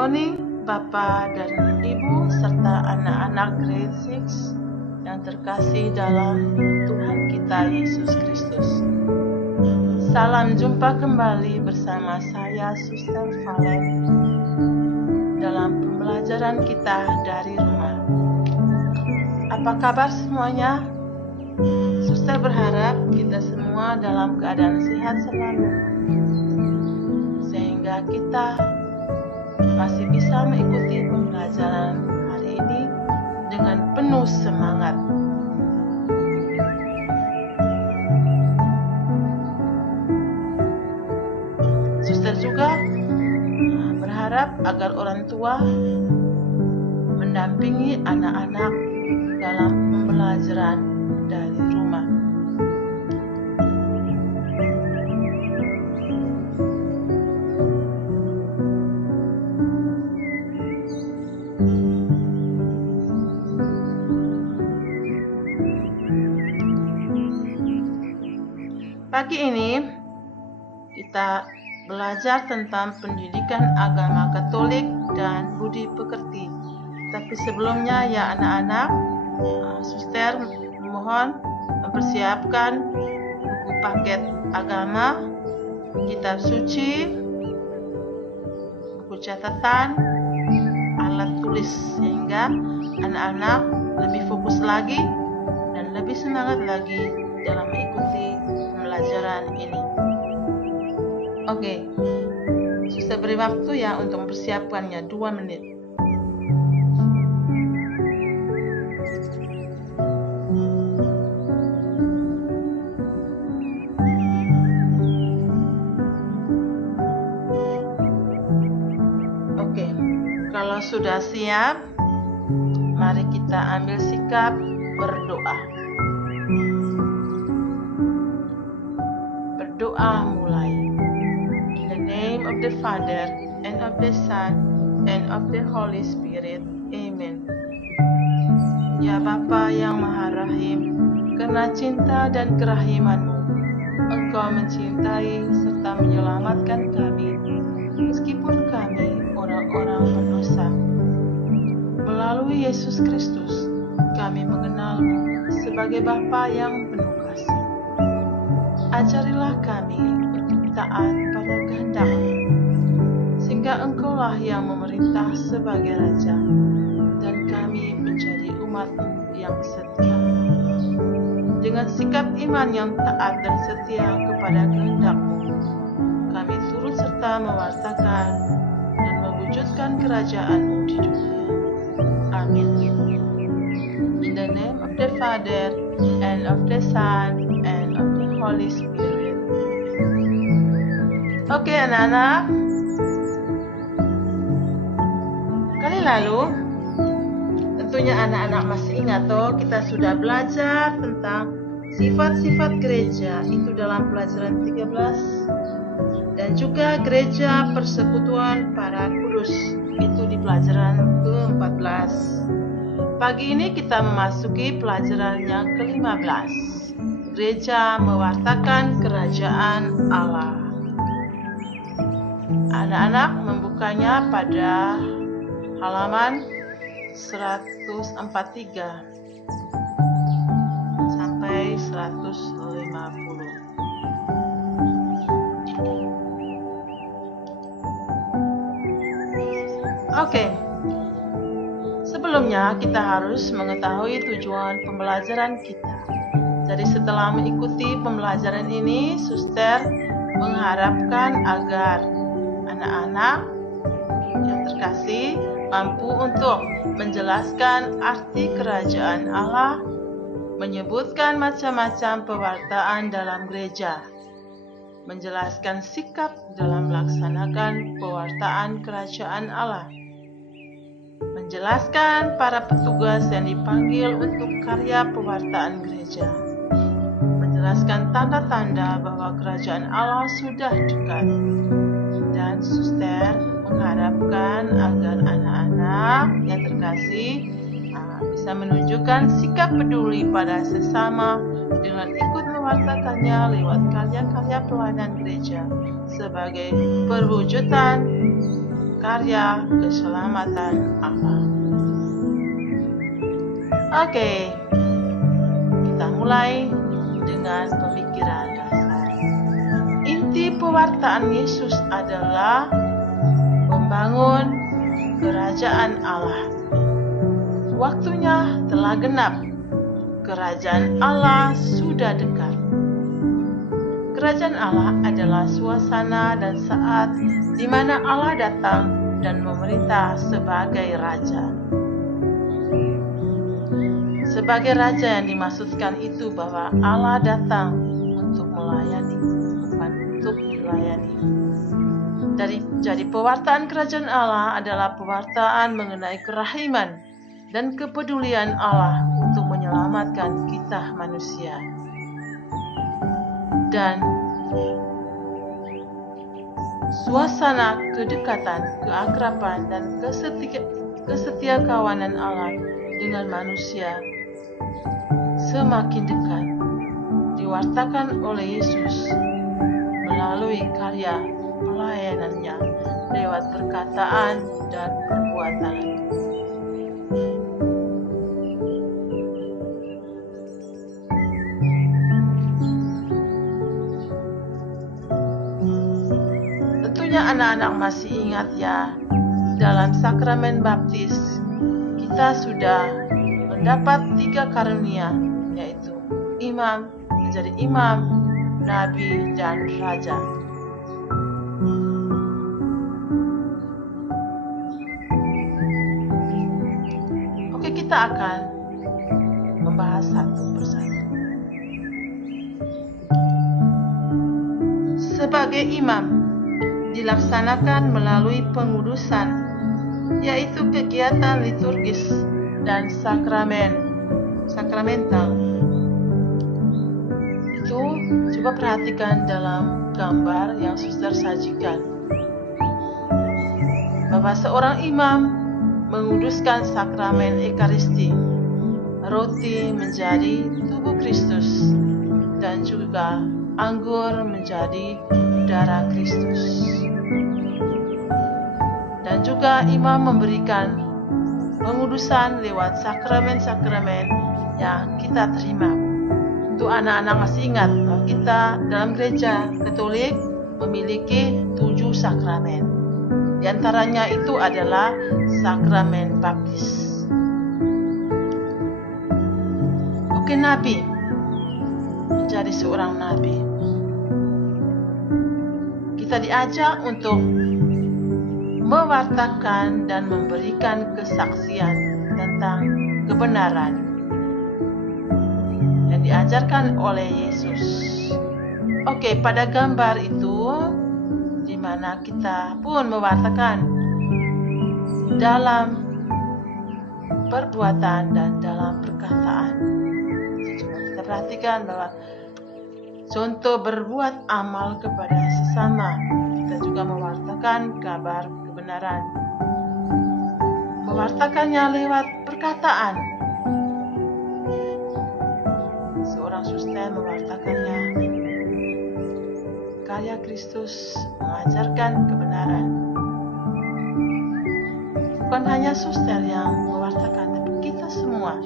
morning, Bapak dan Ibu, serta anak-anak grade 6 yang terkasih dalam Tuhan kita Yesus Kristus. Salam jumpa kembali bersama saya, Suster Valen, dalam pembelajaran kita dari rumah. Apa kabar semuanya? Suster berharap kita semua dalam keadaan sehat selalu, sehingga kita masih bisa mengikuti pembelajaran hari ini dengan penuh semangat. Suster juga berharap agar orang tua mendampingi anak-anak dalam pembelajaran dari rumah. Pagi ini kita belajar tentang pendidikan agama Katolik dan budi pekerti. Tapi sebelumnya ya anak-anak, Suster mohon mempersiapkan buku paket agama, kitab suci, buku catatan, alat tulis, sehingga anak-anak lebih fokus lagi dan lebih semangat lagi dalam mengikuti pembelajaran ini. Oke, Suster beri waktu ya untuk mempersiapkannya 2 menit. Oke, kalau sudah siap, mari kita ambil sikap berdoa. Berdoa mulai. In the name of the Father, and of the Son, and of the Holy Spirit. Amen. Ya Bapa yang Maha Rahim, karena cinta dan kerahiman-Mu, Engkau mencintai serta menyelamatkan kami, meskipun kami orang-orang berdosa. Melalui Yesus Kristus, kami mengenal-Mu sebagai Bapa yang penuh kasih. Ajarilah kami untuk taat pada kehendak-Mu, sehingga Engkaulah yang memerintah sebagai Raja, dan kami menjadi umat-Mu yang setia. Dengan sikap iman yang taat dan setia kepada kehendak-Mu, kami turut serta mewartakan dan mewujudkan kerajaan-Mu di dunia. Amin. In the name of the Father, and of the Son, and of the Holy Spirit. Oke anak-anak, kali lalu tentunya anak-anak masih ingat toh, kita sudah belajar tentang sifat-sifat gereja itu dalam pelajaran 13, dan juga gereja persekutuan para kudus itu di pelajaran ke-14. Pagi ini kita memasuki pelajaran yang ke-15. Gereja mewartakan kerajaan Allah. Anak-anak membukanya pada halaman 143 sampai 150. Oke. Sebelumnya kita harus mengetahui tujuan pembelajaran kita. Jadi setelah mengikuti pembelajaran ini, Suster mengharapkan agar anak-anak yang terkasih mampu untuk menjelaskan arti kerajaan Allah, menyebutkan macam-macam pewartaan dalam gereja, menjelaskan sikap dalam melaksanakan pewartaan kerajaan Allah, menjelaskan para petugas yang dipanggil untuk karya pewartaan gereja, menjelaskan tanda-tanda bahwa kerajaan Allah sudah dekat, dan Suster mengharapkan agar anak-anak yang terkasih bisa menunjukkan sikap peduli pada sesama dengan ikut mewartakannya lewat karya-karya pelayanan gereja sebagai perwujudan karya keselamatan Allah. Oke, kita mulai dengan pemikiran dasar. Inti pewartaan Yesus adalah membangun kerajaan Allah. Waktunya telah genap. Kerajaan Allah sudah dekat. Kerajaan Allah adalah suasana dan saat di mana Allah datang dan memerintah sebagai raja. Sebagai raja yang dimaksudkan itu bahwa Allah datang untuk melayani, bukan untuk dilayani. Jadi pewartaan kerajaan Allah adalah pewartaan mengenai kerahiman dan kepedulian Allah untuk menyelamatkan kita manusia. Dan suasana kedekatan, keakraban, dan kesetiakawanan Allah dengan manusia semakin dekat diwartakan oleh Yesus melalui karya pelayanannya lewat perkataan dan perbuatan. Tentunya anak-anak masih ingat ya, dalam sakramen baptis kita sudah mendapat 3 karunia, yaitu menjadi imam, nabi, dan raja. Oke, kita akan membahas satu persatu. Sebagai imam dilaksanakan melalui pengudusan, yaitu kegiatan liturgis dan sakramental. Itu coba perhatikan dalam gambar yang suster sajikan, bahwa seorang imam menguduskan sakramen Ekaristi, roti menjadi tubuh Kristus, dan juga anggur menjadi darah Kristus. Dan juga imam memberikan pengudusan lewat sakramen-sakramen yang kita terima. Untuk anak-anak masih ingat bahwa kita dalam gereja Katolik memiliki 7 sakramen. Di antaranya itu adalah sakramen baptis. Oke, nabi menjadi seorang nabi. Kita diajak untuk mewartakan dan memberikan kesaksian tentang kebenaran yang diajarkan oleh Yesus. Oke, pada gambar itu di mana kita pun mewartakan dalam perbuatan dan dalam perkataan. Coba kita perhatikan bahwa contoh berbuat amal kepada sesama, kita juga mewartakan kabar kebenaran. Mewartakannya lewat perkataan. Seorang suster mewartakannya karya Kristus mengajarkan kebenaran. Bukan hanya suster yang mewartakan, tapi kita semua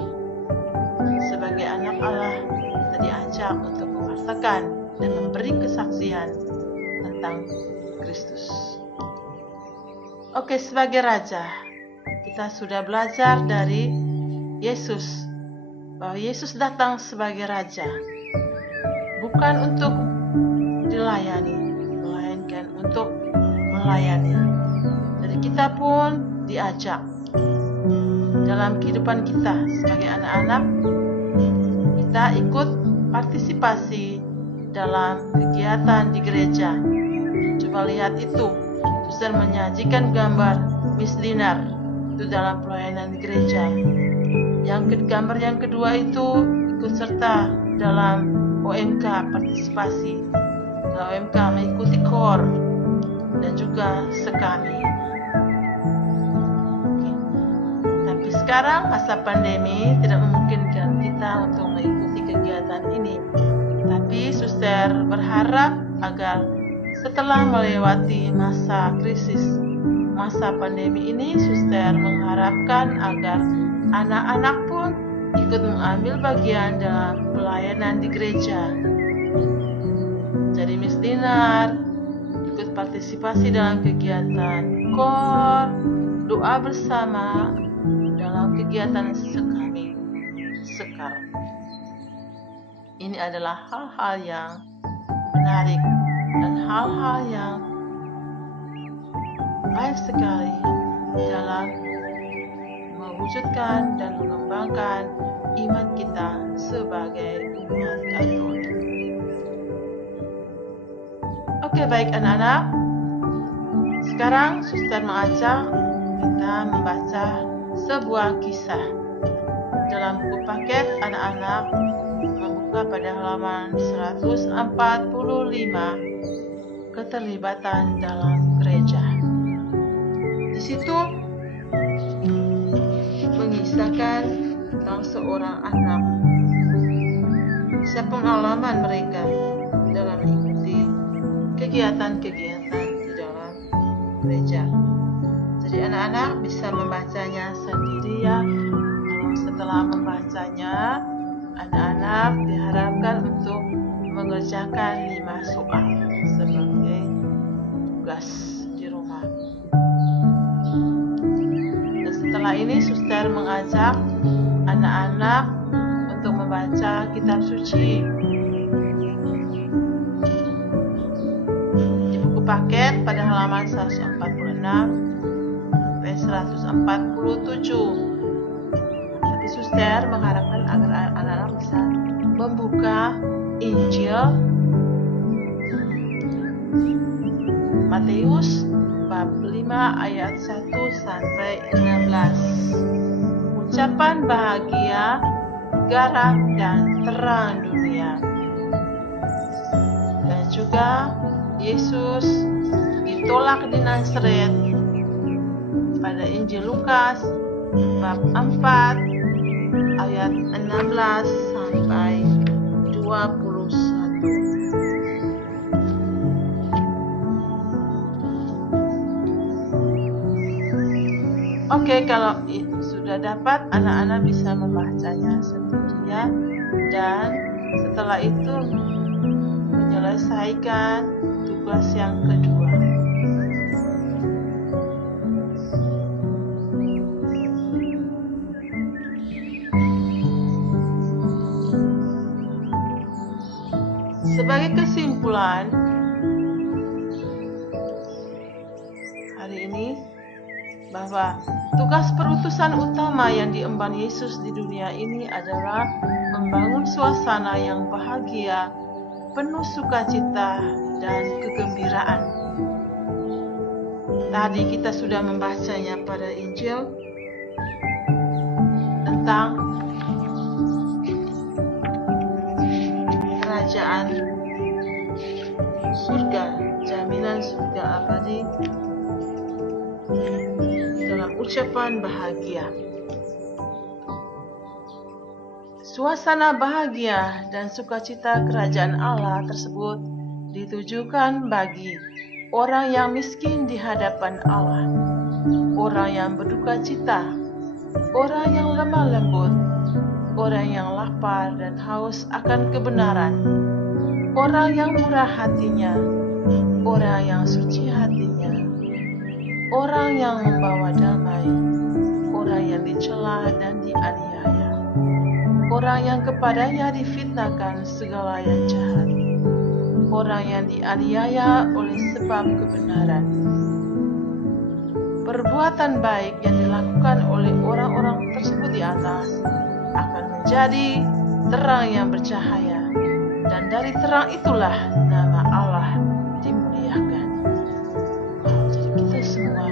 sebagai anak Allah kita diajak untuk mewartakan dan memberi kesaksian tentang Kristus. Oke, sebagai raja, kita sudah belajar dari Yesus bahwa Yesus datang sebagai raja, bukan untuk dilayani, melainkan untuk melayani. Jadi kita pun diajak dalam kehidupan kita sebagai anak-anak, kita ikut partisipasi dalam kegiatan di gereja. Coba lihat itu, suster menyajikan gambar Miss Dinar itu dalam pelayanan di gereja. Gambar yang kedua itu ikut serta dalam OMK, partisipasi dalam OMK, mengikuti KOR dan juga sekami. Tapi sekarang masa pandemi tidak memungkinkan kita untuk mengikuti kegiatan ini. Tapi suster berharap agar setelah melewati masa krisis masa pandemi ini, suster mengharapkan agar anak-anak pun ikut mengambil bagian dalam pelayanan di gereja. Jadi Miss Dinar ikut partisipasi dalam kegiatan KOR, doa bersama dalam kegiatan sekami sekar. Ini adalah hal-hal yang menarik dan hal-hal yang baik sekali dalam mewujudkan dan mengembangkan iman kita sebagai umat Katolik. Oke, baik anak-anak. Sekarang suster mengajak kita membaca sebuah kisah. Dalam buku paket, anak-anak membuka pada halaman 145, keterlibatan dalam gereja. Di situ mengisahkan tentang seorang anak, kisah pengalaman mereka dalam mengikuti kegiatan-kegiatan di dalam gereja. Jadi anak-anak bisa membacanya sendiri ya. Lalu setelah membacanya, anak-anak diharapkan untuk mengerjakan 5 soal sebagai tugas di rumah. Dan setelah ini suster mengajak anak-anak untuk membaca kitab suci. Di buku paket pada halaman 146 sampai 147. Tapi suster mengharapkan agar anak-anak bisa membuka Injil Matius bab 5 ayat 1 sampai 16. Ucapan bahagia, garam dan terang dunia. Dan juga Yesus ditolak di Nazaret pada Injil Lukas bab 4 ayat 16 sampai 21. Oke, kalau sudah dapat, anak-anak bisa membacanya sendiri ya. Dan setelah itu menyelesaikan tugas yang kedua. Sebagai kesimpulan, hari ini bahwa tugas perutusan utama yang diemban Yesus di dunia ini adalah membangun suasana yang bahagia, penuh sukacita dan kegembiraan. Tadi kita sudah membacanya pada Injil tentang kerajaan surga, jaminan surga abadi dalam ucapan bahagia. Suasana bahagia dan sukacita kerajaan Allah tersebut ditujukan bagi orang yang miskin di hadapan Allah, orang yang berduka cita, orang yang lemah lembut, orang yang lapar dan haus akan kebenaran, orang yang murah hatinya, orang yang suci hatinya, orang yang membawa damai, orang yang dicela dan dianiaya, orang yang kepadanya difitnahkan segala yang jahat, orang yang dianiaya oleh sebab kebenaran. Perbuatan baik yang dilakukan oleh orang-orang tersebut di atas akan menjadi terang yang bercahaya, dan dari terang itulah nama Allah dimuliakan. Jadi kita semua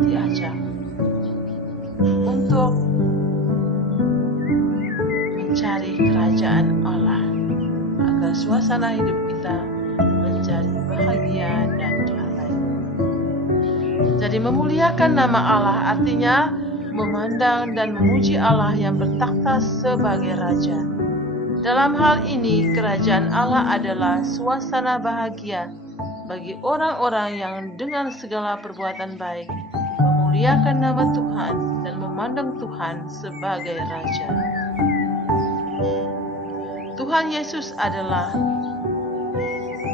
diajak untuk mencari kerajaan Allah agar suasana hidup kita menjadi bahagia dan damai. Jadi memuliakan nama Allah artinya memandang dan memuji Allah yang bertakhta sebagai Raja. Dalam hal ini, kerajaan Allah adalah suasana bahagia bagi orang-orang yang dengan segala perbuatan baik memuliakan nama Tuhan dan memandang Tuhan sebagai Raja. Tuhan Yesus adalah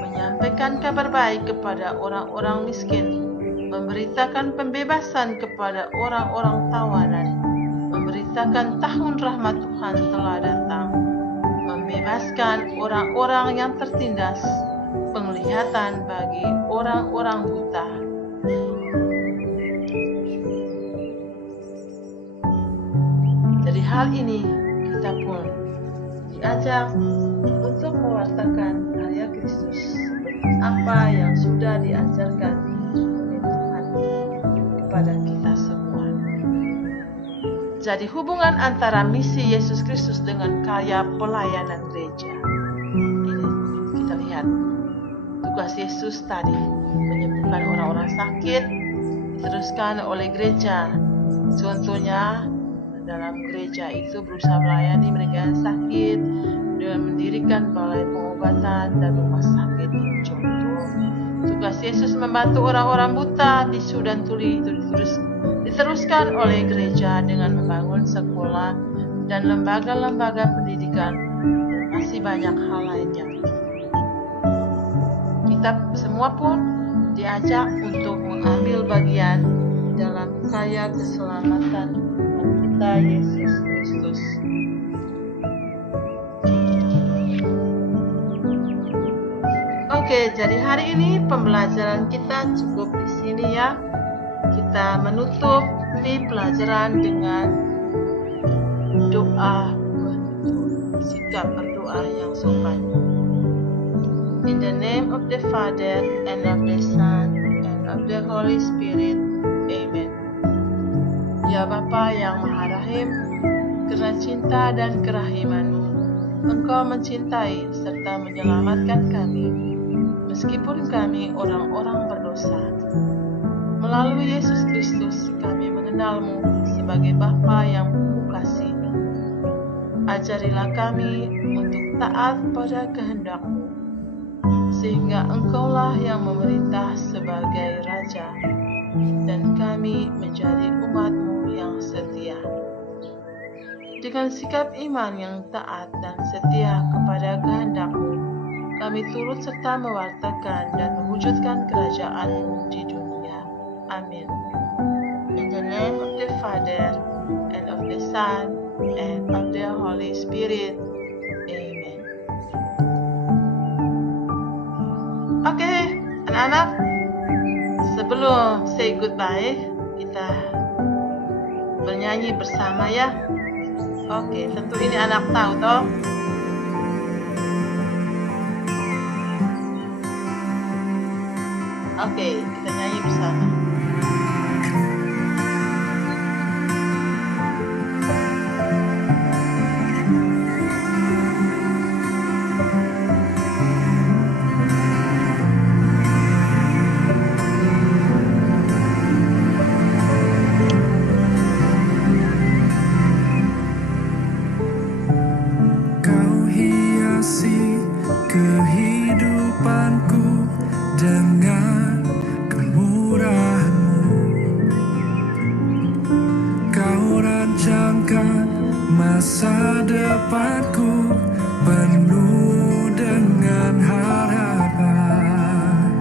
menyampaikan kabar baik kepada orang-orang miskin, memberitakan pembebasan kepada orang-orang tawanan, memberitakan tahun rahmat Tuhan telah datang, membebaskan orang-orang yang tertindas, penglihatan bagi orang-orang buta. Dari hal ini, kita pun diajak untuk mewartakan karya Kristus, apa yang sudah diajarkan oleh Tuhan kepada kita semua. Jadi hubungan antara misi Yesus Kristus dengan karya pelayanan gereja. Ini kita lihat tugas Yesus tadi, menyembuhkan orang-orang sakit, diteruskan oleh gereja. Contohnya dalam gereja itu berusaha melayani mereka yang sakit dengan mendirikan balai pengobatan dan rumah sakit. Contoh tugas Yesus membantu orang-orang buta, bisu dan tuli itu diteruskan oleh gereja dengan membangun sekolah dan lembaga-lembaga pendidikan dan masih banyak hal lainnya. Kita semua pun diajak untuk mengambil bagian dalam karya keselamatan kita Yesus Kristus. Oke, jadi hari ini pembelajaran kita cukup di sini ya. Kita menutup di pelajaran dengan doa penutup, sikap berdoa yang sopan. In the name of the Father and of the Son and of the Holy Spirit. Amen. Ya Bapa yang Maha Rahim, karena cinta dan kerahiman-Mu, Engkau mencintai serta menyelamatkan kami, meskipun kami orang-orang berdosa. Melalui Yesus Kristus, kami mengenal-Mu sebagai Bapa yang penuh kasih. Ajarilah kami untuk taat pada kehendak-Mu, sehingga Engkaulah yang memerintah sebagai Raja, dan kami menjadi umat-Mu yang setia. Dengan sikap iman yang taat dan setia kepada kehendak-Mu, kami turut serta mewartakan dan mewujudkan kerajaan-Mu di dunia. Amin. In the name of the Father and of the Son and of the Holy Spirit. Amen. Oke, anak-anak, sebelum say goodbye, kita bernyanyi bersama ya. Oke, tentu ini anak tahu toh. Oke, kita nyanyi bersama. Kehidupanku dengan kemurahan-Mu, Kau rancangkan masa depanku penuh dengan harapan.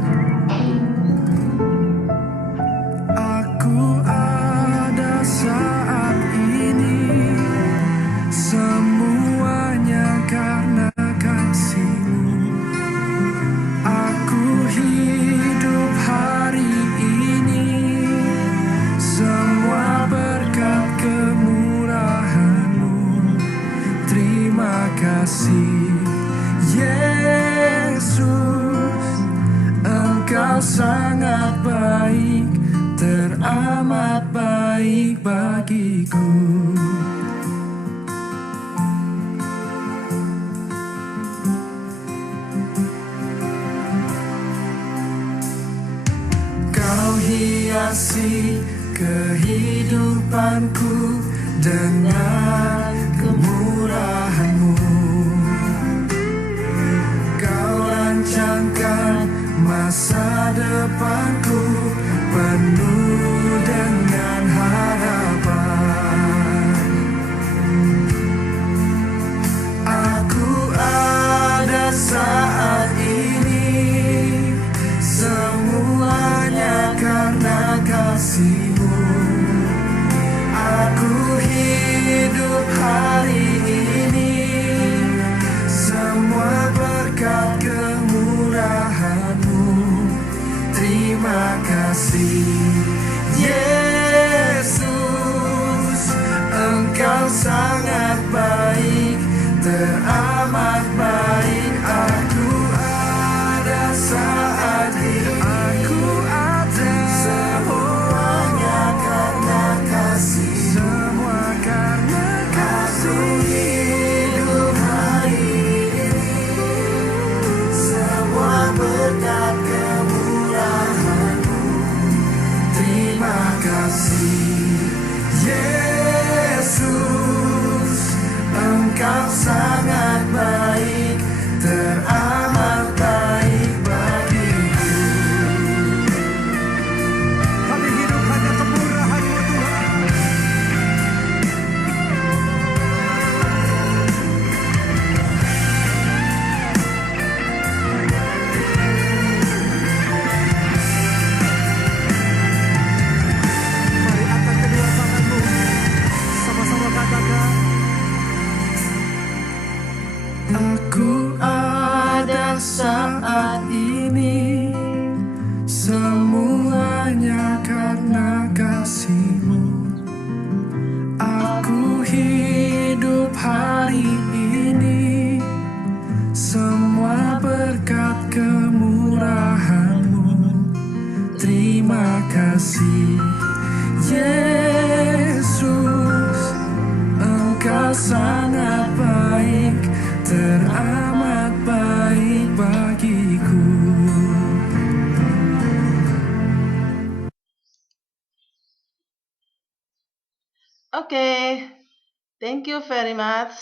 Aku ada saat ini, semuanya karena kasih-Mu. Aku hidup hari ini, semua berkat kemurahan-Mu. Terima kasih Yesus, Engkau sangat baik, teramat baik bagiku. Hiasi kehidupanku dengan kemurahan-Mu. Kau rancangkan masa depanku penuh dengan harapan. Aku ada saat ini, semuanya karena kasih-Mu. Aku hidup hari ini, semua berkat kemurahan-Mu. Terima kasih Yesus, Engkau sangat baik, teramat baik. Aku ada saat ini, aku ada, semuanya karena kasih, semua karena kasih. Hidup hari ini, semua berkat kemurahan-Mu. Terima kasih Yesus, Engkau sangat baik, teramat baik bagiku. Kami hidup hanya kemurahan-Mu Tuhan. Mari angkat kedua tanganmu, sama-sama katakan. Aku ada saat ini, semuanya karena kasih-Mu. Aku hidup hari ini, semua berkat kemurahan-Mu. Terima kasih Yesus, Engkau sangat baik, teramat baik bagiku. Oke, thank you very much.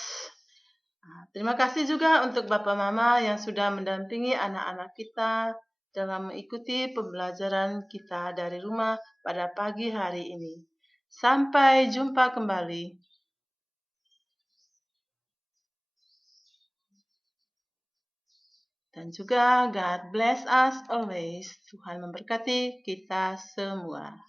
Terima kasih juga untuk Bapak Mama yang sudah mendampingi anak-anak kita dalam mengikuti pembelajaran kita dari rumah pada pagi hari ini. Sampai jumpa kembali. Dan juga God bless us always. Tuhan memberkati kita semua.